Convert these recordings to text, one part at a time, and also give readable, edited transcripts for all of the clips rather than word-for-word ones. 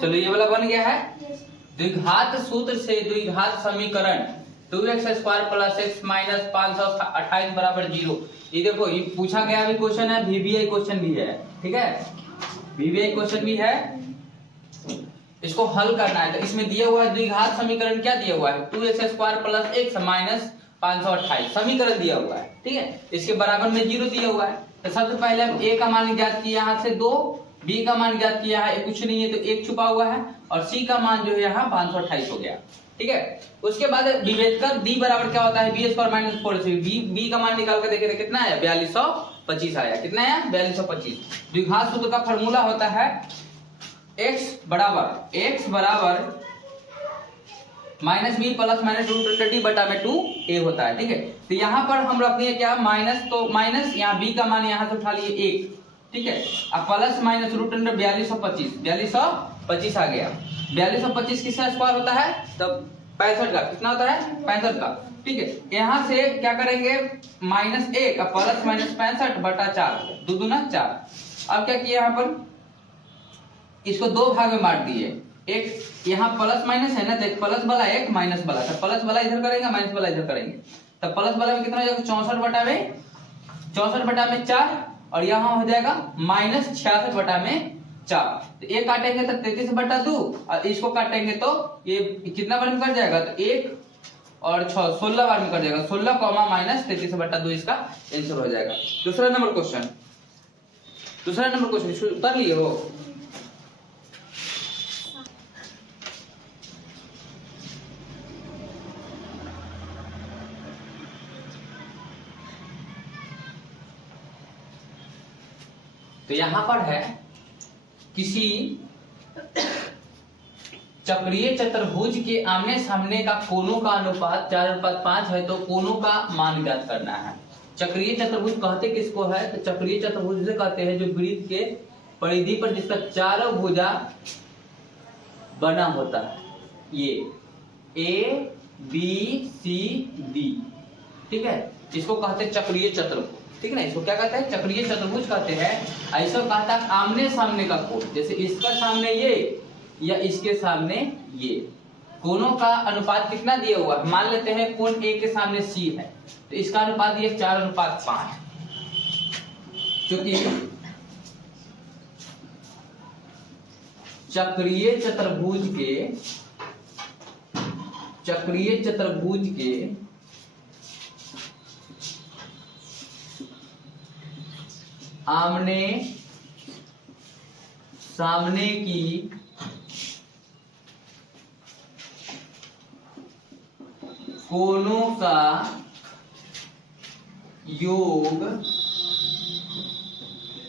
चलो ये वाला बन गया है। द्विघात सूत्र से द्विघात समीकरण 2x² प्लस x माइनस 528 बराबर 0। ये देखो ये पूछा गया भी क्वेश्चन है, VBI क्वेश्चन भी है, ठीक है, VBI क्वेश्चन भी है। इसको हल करना है। तो इसमें दिया हुआ है द्विघात समीकरण, क्या दिया हुआ है 2x² प्लस x माइनस 528 समीकरण दिया हुआ है, ठीक है। इसके बराबर में 0 दिया हुआ है। तो सबसे पहले हम a का मान ज्ञात किया यहाँ से 2, b का मान ज्ञात किया है कुछ नहीं है तो 1 छुपा हुआ है, और c का मान जो है यहाँ 528 हो गया, ठीक है। उसके बाद विभेद कर d बराबर क्या होता है b² माइनस 4ac। b का मान निकाल कर देखे थे कितना आया 4225 आया। कितना आया 4225। द्विघात सूत्र का फॉर्मूला होता है x बराबर minus b plus minus √d बटा में 2a होता है, ठीक है। तो यहाँ पर हम रख दिए क्या माइनस, तो माइनस यहाँ b का मान यहाँ से उठा लिए 1, ठीक है। अब प्लस माइनस √4225 आ गया। 4225 किसका स्क्वायर होता है तब 65 का। कितना होता है 65 का, ठीक है। यहाँ से क्या करेंगे -1 अब प्लस माइनस 65 बटा 4, 2 दूना 4। अब क्या किया यहाँ पर इसको 2 भाग में बांट दिए। एक यहाँ प्लस माइनस है ना, देख प्लस वाला एक माइनस वाला, तो प्लस वाला इधर करेंगे माइनस वाला इधर करेंगे। तब प्लस वाला में कितना हो जाएगा 64 बटा में 4, और यहाँ हो जाएगा माइनस 66 बटा में 4। तो एक काटेंगे तो 33 बटा 2, और इसको काटेंगे तो ये कितना बार में कट जाएगा तो 1 और 6 16 बार में कट जाएगा। 16 माइनस 33 बटा 2 इसका आंसर हो जाएगा। दूसरा नंबर क्वेश्चन उतर लिए हो। तो यहां पर है किसी चक्रीय चतुर्भुज के आमने सामने का कोणों का अनुपात 4:5 है, तो कोणों का मान ज्ञात करना है। चक्रीय चतुर्भुज कहते किसको है तो चक्रीय चतुर्भुज से कहते हैं जो वृत्त के परिधि पर जिसका चारों भुजा बना होता है, ये A B C D, ठीक है। इसको कहते हैं चक्रीय चतुर्भुज, ठीक है ना। इसको क्या कहते हैं चक्रीय चतुर्भुज कहते हैं। ऐसा कहता है आमने सामने का कोण, जैसे इसका सामने ये या इसके सामने ये, कोणों का अनुपात कितना दिया हुआ है। मान लेते हैं कोण A के सामने C है, तो इसका अनुपात ये 4:5। क्योंकि चक्रीय चतुर्भुज के आमने सामने की कोणों का योग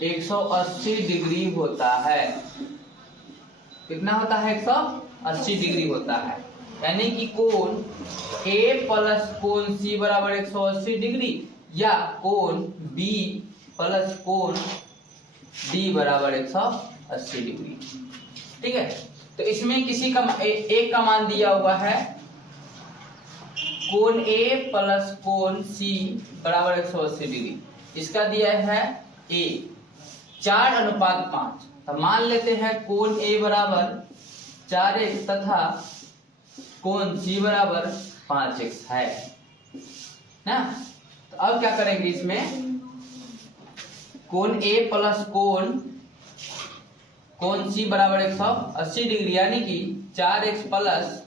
180 डिग्री होता है। कितना होता है 180 डिग्री होता है, यानी कि कोण A प्लस कोण C बराबर 180 डिग्री, या कोण B प्लस कोण D बराबर 180 डिग्री, ठीक है। तो इसमें किसी का एक का मान दिया हुआ है कोण A प्लस कोण C बराबर 180 डिग्री, इसका दिया है A 4:5। तो मान लेते हैं कोण A बराबर 4x तथा कोण C बराबर 5x है ना। तो अब क्या करेंगे इसमें कोण A प्लस कोण C बराबर 180 डिग्री, यानी कि 4x प्लस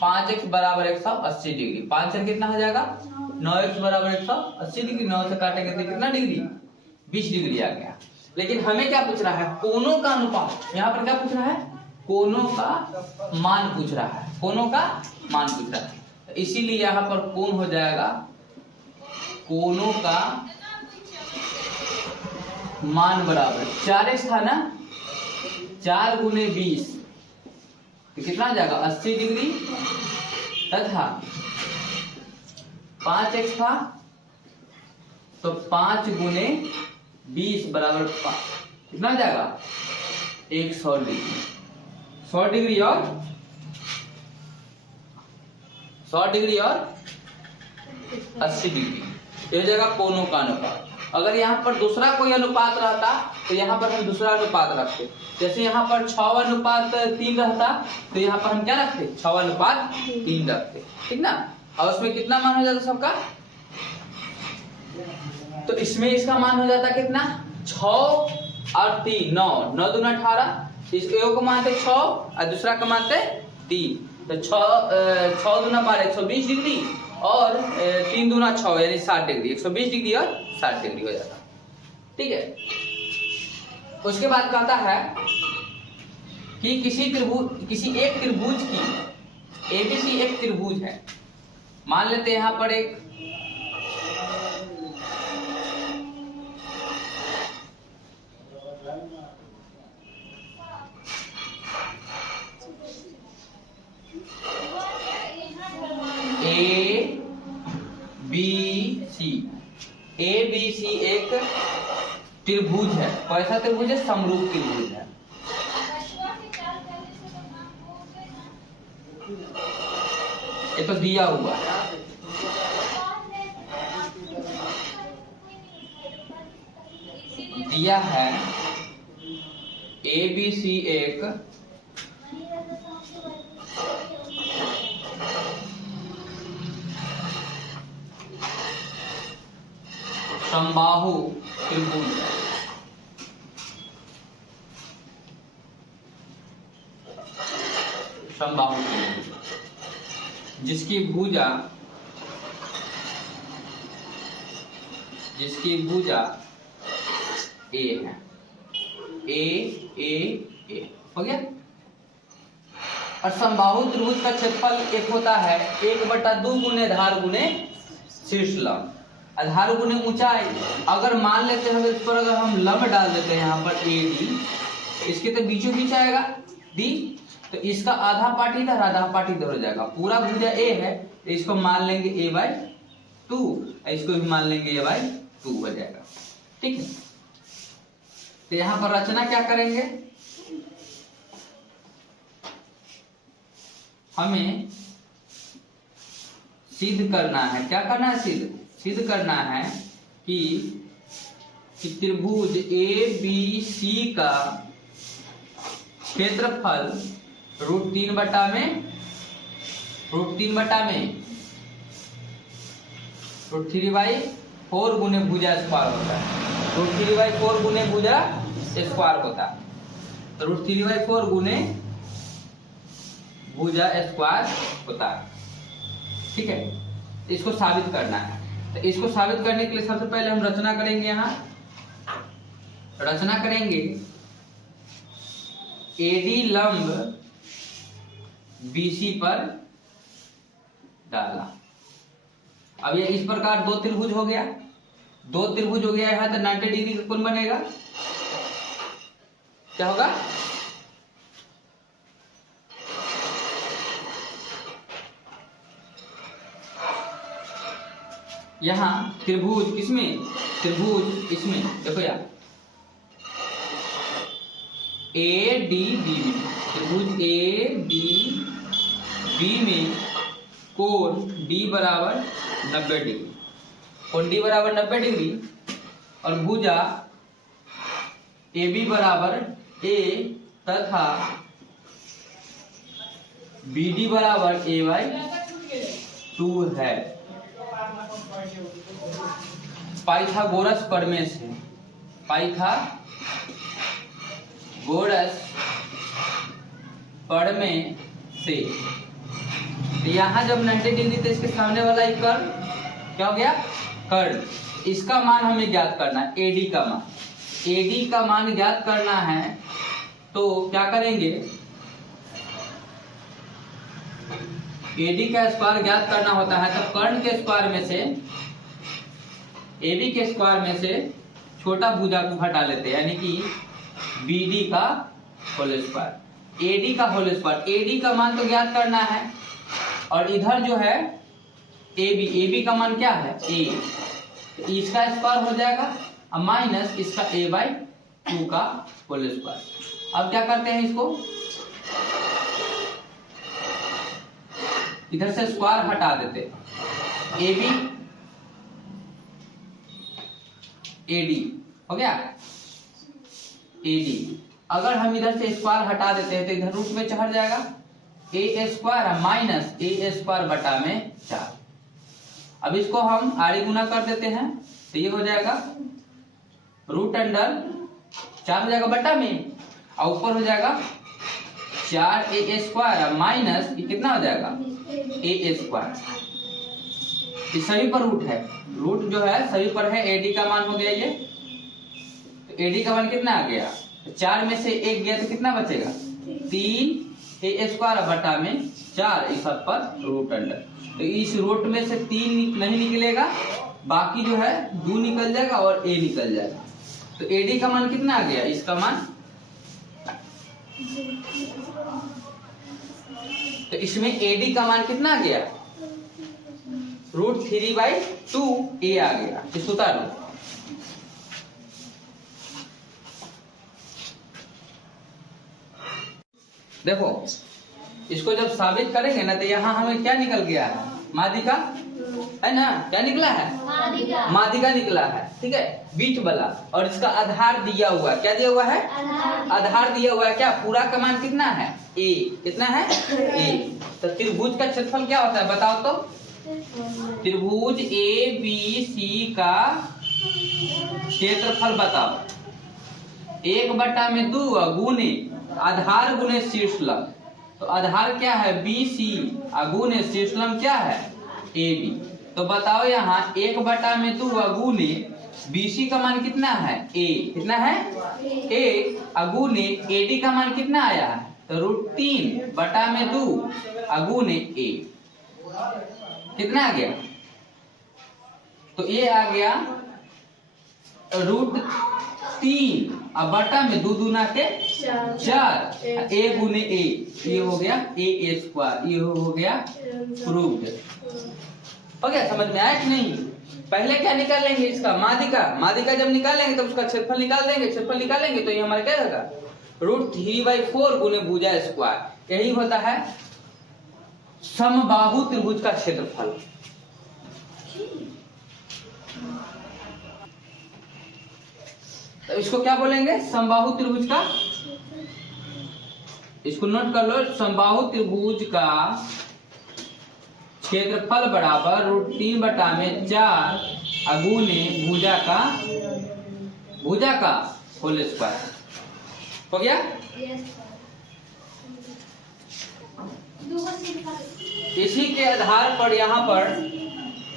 5x बराबर 180 डिग्री। 5 से कितना हो जाएगा 9x बराबर 180 डिग्री। 9 से काटेंगे तो कितना डिग्री 20 डिग्री आ गया। लेकिन हमें क्या पूछ रहा है कोणों का अनुपात। यहाँ पर क्या पूछ रहा है कोणों का मान पूछ रहा है, कोणों का मान पूछ रहा है। तो इसीलिए यहाँ पर कोण हो जाएगा कोणों का मान बराबर 4x था ना, 4 गुने 20 तो कितना आ जाएगा 80 डिग्री, तथा 5x था तो 5 गुने 20 बराबर 5 कितना आ जाएगा 100 डिग्री। 100 डिग्री और 80 डिग्री, ये हो जाएगा कोणों का अनुपात। अगर यहाँ पर दूसरा कोई अनुपात रहता तो यहाँ पर हम दूसरा अनुपात रखते। जैसे यहाँ पर 6:3 रहता, तो यहाँ पर हम क्या रखते, 6:3 रखते, ठीक ना। और उसमें कितना मान हो जाता सबका, तो इसमें इसका मान हो जाता कितना, 6 और 3 9, 9 दूना 18, इस एक को मानते 6 और दूसरा को मानते 3, तो 6 दूना 12 120 डिग्री और 3 दूना 6 यानी 60 डिग्री, 120 डिग्री और 60 डिग्री हो जाता, ठीक है। उसके बाद कहता है कि किसी एक त्रिभुज की एबीसी एक त्रिभुज है। मान लेते हैं यहाँ पर एक ABC एक त्रिभुज है। कैसा त्रिभुज है, समरूप त्रिभुज है। ये तो दिया हुआ है, दिया है ABC एक समबाहु त्रिभुज है। समबाहु त्रिभुज जिसकी भुजा ए है, ए हो गया। और समबाहु त्रिभुज का क्षेत्रफल एक होता है 1/2 गुणे आधार गुणे शीर्ष लंब। आधार गुणे ऊंचाई, अगर मान लेते हैं इस पर अगर हम लंब डाल देते हैं यहाँ पर AD, इसके तो बीचों बीच आएगा D, तो इसका आधा पार्ट इधर आधा पार्ट इधर हो जाएगा। पूरा भुजा A है तो इसको मान लेंगे A/2, इसको भी मान लेंगे A/2 हो जाएगा, ठीक है। तो यहाँ पर रचना क्या करेंगे, हमें सिद्ध करना है, क्या करना है, सिद्ध करना है कि त्रिभुज ABC का क्षेत्रफल √3 बटा में √3/4 गुने भुजा स्क्वायर होता है। √3/4 गुने भुजा स्क्वायर होता है, तो √3/4 गुने भुजा स्क्वायर होता है, ठीक है। इसको साबित करना है, तो इसको साबित करने के लिए सबसे पहले हम रचना करेंगे। यहाँ रचना करेंगे AD लंब BC पर डाला। अब ये इस प्रकार दो त्रिभुज हो गया, यहाँ तो 90 डिग्री का कोण बनेगा, क्या होगा, यहाँ त्रिभुज किसमें, त्रिभुज इसमें देखो यार ADB में, त्रिभुज ADB में कोण D बराबर 90 डिग्री, कोण D बराबर 90 डिग्री और भुजा AB बराबर A तथा BD बराबर A/2 है। पाइथागोरस प्रमेय से, यहाँ जब 90 डिग्री तो इसके सामने वाला एक कर्ण क्या हो गया, कर्ण। इसका मान हमें ज्ञात करना है, AD का मान ज्ञात करना है, तो क्या करेंगे, AD का स्क्वायर ज्ञात करना होता है, तो कर्ण के स्क्वायर में से AB के स्क्वायर में से छोटा भुजा को हटा लेते हैं, यानी कि BD का होल स्क्वायर, AD का होल स्क्वायर। AD का मान तो ज्ञात करना है, और इधर जो है AB का मान क्या है, A, तो इसका स्क्वायर हो जाएगा और माइनस इसका A/2 का होल स्क्वायर। अब क्या करते हैं, इसको इधर से स्क्वायर हटा देते हैं, AD हो गया। AD। अगर हम इधर से स्क्वायर हटा देते हैं तो इधर रूट में चढ़ जाएगा, ए स्क्वायर माइनस ए स्क्वायर बटा में 4। अब इसको हम आड़ी गुना कर देते हैं तो ये हो जाएगा रूट अंडर 4 हो जाएगा बटा में, और ऊपर हो जाएगा 4a स्क्वायर माइनस कितना हो जाएगा a स्क्वायर। ये सभी पर रूट है, रूट जो है सभी पर है। AD का मान हो गया ये, तो AD का मान कितना आ गया, 4 में से 1 गया तो कितना बचेगा 3a स्क्वायर बटा में 4, इस सब पर रूट अंडर। तो इस रूट में से 3 नहीं निकलेगा, बाकी जो है 2 निकल जाएगा और a निकल जाएगा। तो AD का मान कितना आ गया, इसका मान, तो इसमें AD का मान कितना आ गया √3/2a आ गया। इसको उतारो, देखो इसको जब साबित करेंगे ना तो यहाँ हमें क्या निकल गया है, मादिका है ना, क्या निकला है मादिका निकला है, ठीक है, बीच वाला। और इसका आधार दिया हुआ, क्या दिया हुआ है आधार दिया हुआ है। क्या पूरा का मान कितना है a, कितना है a। तो त्रिभुज का क्षेत्रफल क्या होता है बताओ तो, त्रिभुज ABC का क्षेत्रफल बताओ, 1/2 गुने आधार गुने शीर्षलंब। तो आधार क्या है BC, गुने शीर्षलंब क्या है AD। तो बताओ यहाँ 1/2 गुने BC का मान कितना है a, कितना है a, गुने AD का मान कितना आया है तो √3/2 गुने a, कितना आ गया, तो ये आ गया √3 अब बटा में 2 दूना के 4, a गुने a, ये हो गया a स्क्वायर, ये हो गया प्रूव्ड। हो गया, समझ में आया कि नहीं। पहले क्या निकालेंगे इसका मादिका, मादिका जब निकालेंगे तो उसका क्षेत्रफल निकाल देंगे, क्षेत्रफल निकालेंगे तो ये हमारा क्या रहेगा √3/4 गुने भुजा स्क्वायर। यही होता है समबाहु त्रिभुज का क्षेत्रफल। तो इसको क्या बोलेंगे समबाहु त्रिभुज का, इसको नोट कर लो, समबाहु त्रिभुज का क्षेत्रफल बराबर √3/4 गुने भुजा का होल स्क्वायर। हो गया। इसी के आधार पर यहाँ पर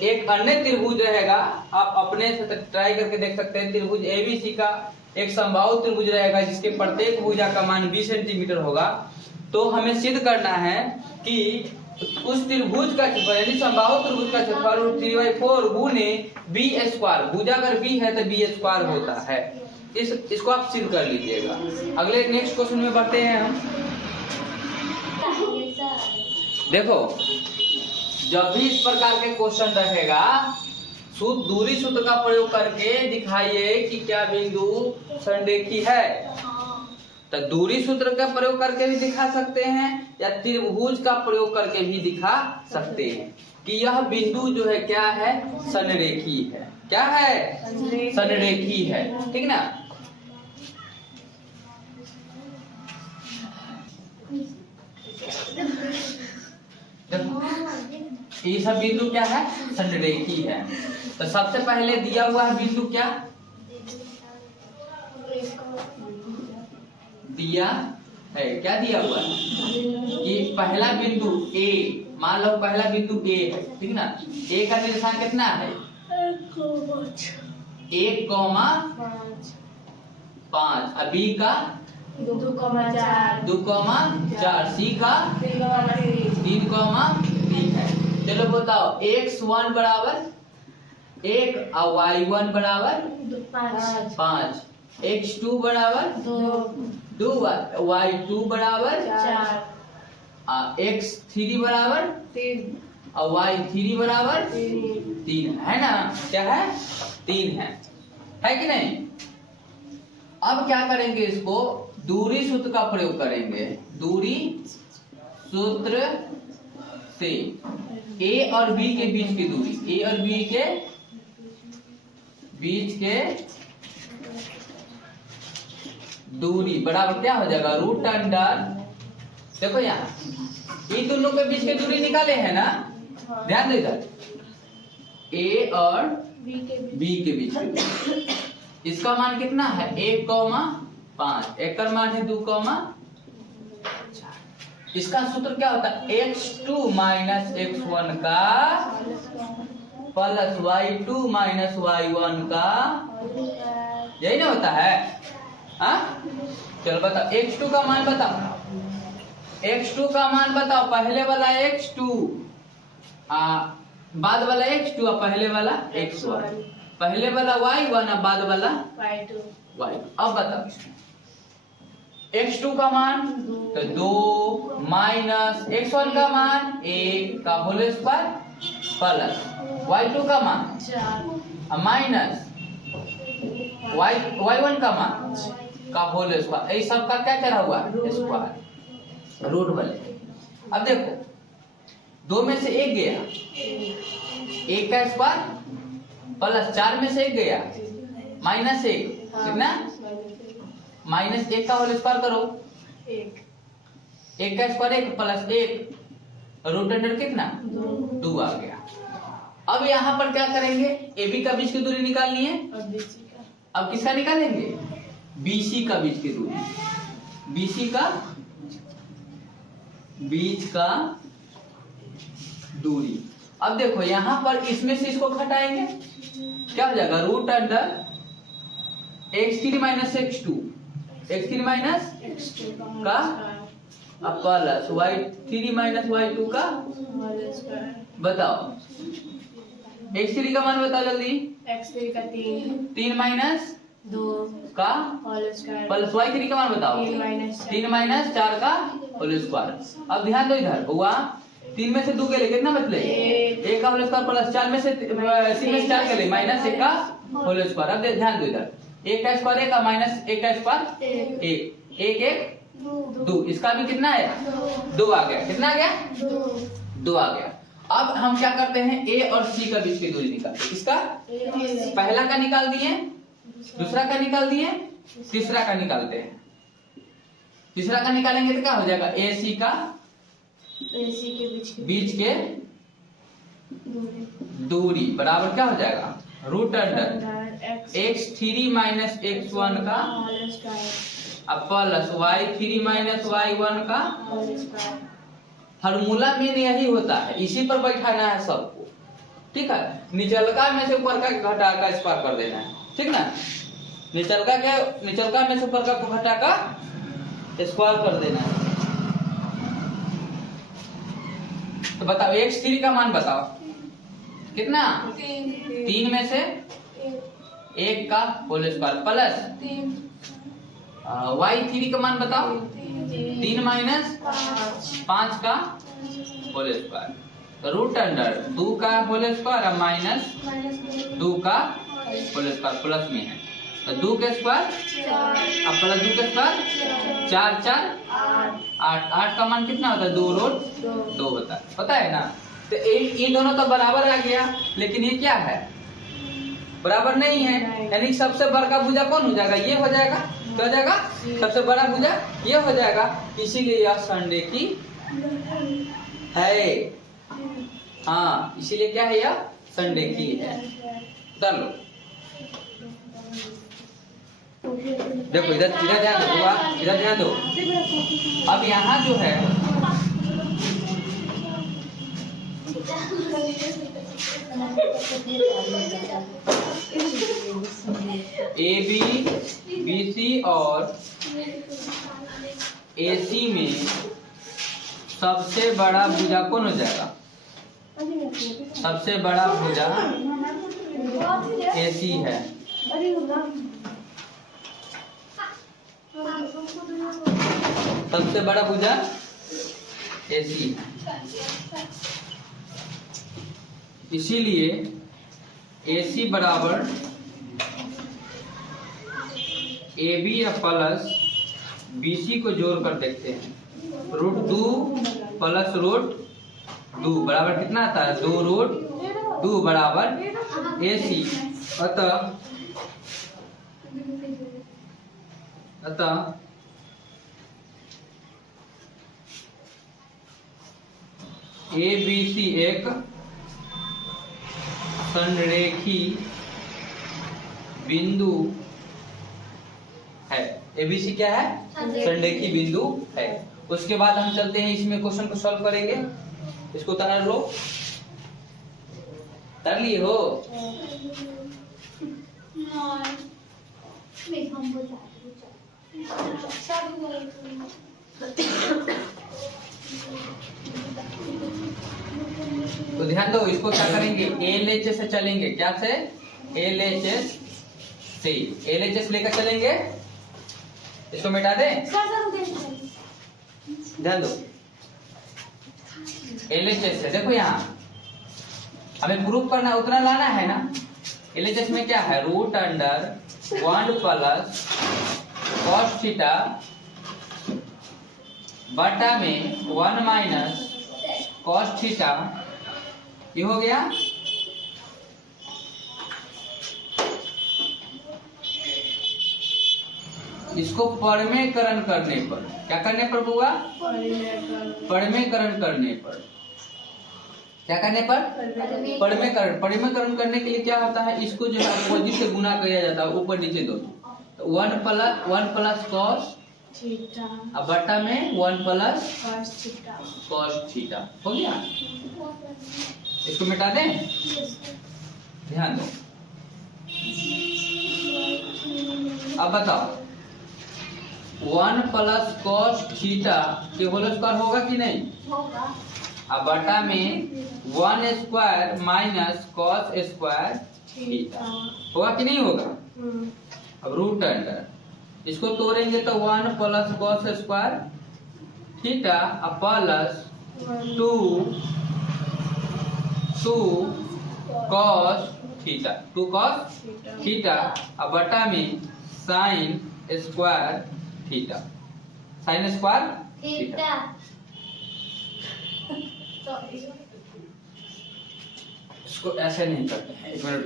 एक अन्य त्रिभुज रहेगा, आप अपने से ट्राई करके देख सकते हैं। त्रिभुज ABC का एक समबाहु त्रिभुज रहेगा जिसके प्रत्येक भुजा का मान 20 सेंटीमीटर होगा। तो हमें सिद्ध करना है कि उस त्रिभुज का यानी समबाहु त्रिभुज का क्षेत्रफल √3/4 गुने b स्क्वायर, भुजा अगर b है तो b स्क्वायर होता है। इसको आप सिद्ध कर लीजिएगा। अगले नेक्स्ट क्वेश्चन में बढ़ते हैं हम। देखो जब भी इस प्रकार के क्वेश्चन रहेगा, दूरी सूत्र का प्रयोग करके दिखाइए कि क्या बिंदु संरेखी है। तो दूरी सूत्र का प्रयोग करके भी दिखा सकते हैं या त्रिभुज का प्रयोग करके भी दिखा सकते हैं कि यह बिंदु जो है क्या है संरेखी है। क्या है संरेखी है, ठीक ना। ये सब बिंदु क्या है संरेखी है। तो सबसे पहले दिया हुआ है बिंदु क्या दिया है, क्या दिया हुआ है कि पहला बिंदु A, मान लो पहला बिंदु A है, ठीक ना। A का निर्देशांक कितना है 1,5, और B का 2,4, C का 3,3 है। चलो बताओ x1 बराबर 1 और y1 बराबर 5, x2 बराबर 2, y2 बराबर 4, x3 बराबर 3 और y3 बराबर 3 है ना। क्या है 3 है कि नहीं। अब क्या करेंगे, इसको दूरी सूत्र का प्रयोग करेंगे। दूरी सूत्र से A और B के बीच की दूरी, A और B के बीच के दूरी बराबर क्या हो जाएगा रूट अंडर, देखो यहाँ इन दोनों के बीच की दूरी निकाले हैं ना, ध्यान दो इधर ए और बी के बीच की दूरी। इसका मान कितना है 1,5, एक का मान है 2,4। इसका सूत्र क्या होता है x2 माइनस x1 का प्लस y2 माइनस y1 का, यही ना होता है। हाँ चलो बताओ x2 का मान बताओ, x2 का मान बताओ, पहले वाला x2 बाद वाला x2 और पहले वाला x1, पहले वाला y1 और बाद वाला y2। अब बताओ x2 का मान तो 2 माइनस x1 का मान 1 का होल स्क्वायर प्लस y2 का मान माइनस y1 का मान का होल स्क्वायर, ये सब का क्या चढ़ा हुआ स्क्वायर रूट वाले। अब देखो 2 में से 1 गया, 1 का स्क्वायर प्लस 4 में से 1 गया माइनस 1, कितना माइनस 1 का होल स्क्वायर करो 1 का स्क्वायर 1 प्लस 1 रूट अंडर कितना 2 आ गया। अब यहाँ पर क्या करेंगे ए बी का बीच की दूरी निकालनी है, अब किसका निकालेंगे BC का बीच की दूरी, BC का बीच का दूरी। अब देखो यहाँ पर इसमें से इसको घटाएंगे क्या हो जाएगा root under x3 minus x2, x3 minus का प्लस y3 माइनस y2 का, बताओ x3 का मान बताओ जल्दी, x3 का 3 माइनस 2 का प्लस y3 का मान बताओ 3 माइनस 4 का होल स्क्वायर। अब ध्यान दो इधर हुआ 3 में से 2 के लिए कितना बचले 1 का होल स्क्वायर प्लस 4 में से 3 में से 4 के लिए माइनस 1 का होल स्क्वायर। अब ध्यान दो इधर 1 का स्क्वायर 1 का माइनस 1 का स्क्वायर 1 2, इसका भी कितना है 2 आ गया, कितना आ गया 2 आ गया। अब हम क्या करते हैं ए और सी का बीच की दूरी निकालते हैं, किसका पहला का निकाल दिए, दूसरा का निकाल दिए, तीसरा का निकालते हैं। तीसरा का निकालेंगे तो क्या हो जाएगा ए सी का बीच के दूरी बराबर क्या हो जाएगा root under x3 minus x1 का प्लस y3 माइनस y1 का। फार्मूला में यही होता है, इसी पर बैठाना है सबको, ठीक है। निचलका में से ऊपर का घटा का स्क्वायर कर देना है, ठीक ना। निचलका में से ऊपर का को घटा का स्क्वायर कर देना है। तो बताओ x3 का मान बताओ कितना 3 में से 1 का होल स्क्वायर प्लस y3 का मान बताओ 3 माइनस 5 का होल स्क्वायर रूट अंडर 2 का होल स्क्वायर और माइनस 2 का होल स्क्वायर प्लस में है तो 2 के स्क्वायर अब प्लस 2 के स्क्वायर 4 4 8 8 का मान कितना होता है 2 रूट 2 होता है, पता है ना। तो इन दोनों तो बराबर आ गया, लेकिन ये क्या है बराबर नहीं है, यानी सबसे बड़ा भुजा कौन हो जाएगा ये हो जाएगा, क्या हो जाएगा सबसे बड़ा भुजा ये हो जाएगा। इसीलिए यह संडे की है, हाँ इसीलिए क्या है यह संडे की है। चलो देखो इधर ध्यान दो, इधर ध्यान दो। अब यहाँ जो है AB BC और AC में सबसे बड़ा भुजा कौन हो जाएगा, सबसे बड़ा भुजा AC है। सबसे बड़ा भुजा AC है, इसीलिए AC बराबर AB प्लस BC को जोड़ कर देखते हैं रूट 2 प्लस रूट 2 बराबर कितना आता है 2 रूट 2 बराबर AC। अतः अतः ABC एक संरेखी बिंदु है। ABC क्या है? संरेखी बिंदु है। उसके बाद हम चलते हैं इसमें क्वेश्चन को सॉल्व करेंगे। इसको उतार लो, कर लिए हो? तो ध्यान दो, इसको क्या करेंगे? LHS से चलेंगे। क्या से? LHS से। LHS लेकर चलेंगे। इसको मिटा दें। ध्यान दो, LHS से देखो यहाँ हमें प्रूफ करना, उतना लाना है ना। LHS में क्या है? Root under 1 plus cos theta बटा में 1 माइनस कॉस थीटा। ये हो गया। इसको परमेकरण करने पर, क्या करने पर होगा? परमेकरण करने पर। क्या करने पर? परमेकरण। परमेकरण करने के लिए क्या होता है? इसको जो है अपोजिट से गुना किया जाता है, ऊपर नीचे दोनों। तो 1 प्लस कॉस थीटा अब बटा में 1 प्लस कॉस थीटा हो गया। इसको मिटा दें। ध्यान दो, अब बताओ 1 प्लस कॉस थीटा के होल स्क्वायर होगा कि नहीं? होगा। अब बटा में 1 square minus cos square theta होगा कि नहीं होगा? अब रूट अंडर इसको तोड़ेंगे तो 1 प्लस कॉस स्क्वायर थीटा अब plus 2 cos theta, 2 cos theta अब बटा में sine square theta, sine square theta. इसको ऐसे नहीं करते हैं, एक minute.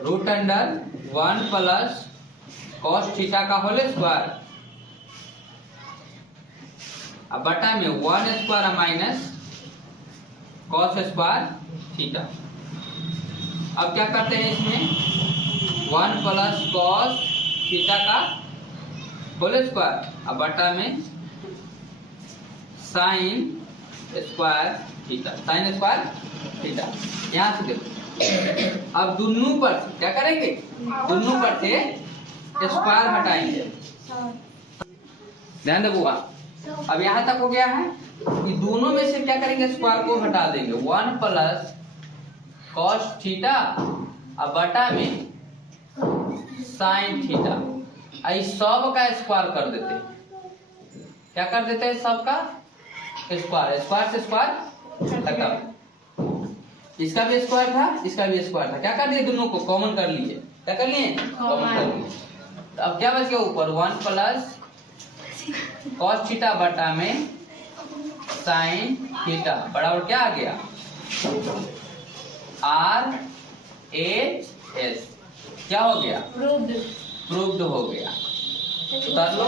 Root under 1 plus cos theta का होल स्क्वायर अब बटा में 1 square minus cos square theta. अब क्या करते हैं इसमें? 1 प्लस कॉस थीटा का होल स्क्वायर अब बटा में sine square theta, sine square theta. यहां से देखो, अब दोनों पर क्या करेंगे? दोनों पर से स्क्वायर हटाएंगे। ध्यान दो बुआ, अब यहां तक हो गया है कि दोनों में से क्या करेंगे? स्क्वायर को हटा देंगे। 1 प्लस कॉस थीटा अब बटा में साइन थीटा। इस सब का स्क्वायर कर देते हैं। क्या कर देते हैं? सब का स्क्वायर। स्क्वायर से स्क्वायर खत्म। इसका भी स्क्वायर था, इसका भी स्क्वायर था। क्या कर दिए? दोनों को कॉमन कर लिए। क्या कर लिए? कॉमन कर लिए। तो अब क्या बच गया ऊपर? 1 प्लस कॉस थीटा बटा में साइन थीटा बराबर क्या आ गया? RHS। क्या हो गया? प्रूव्ड हो गया। उतार लो।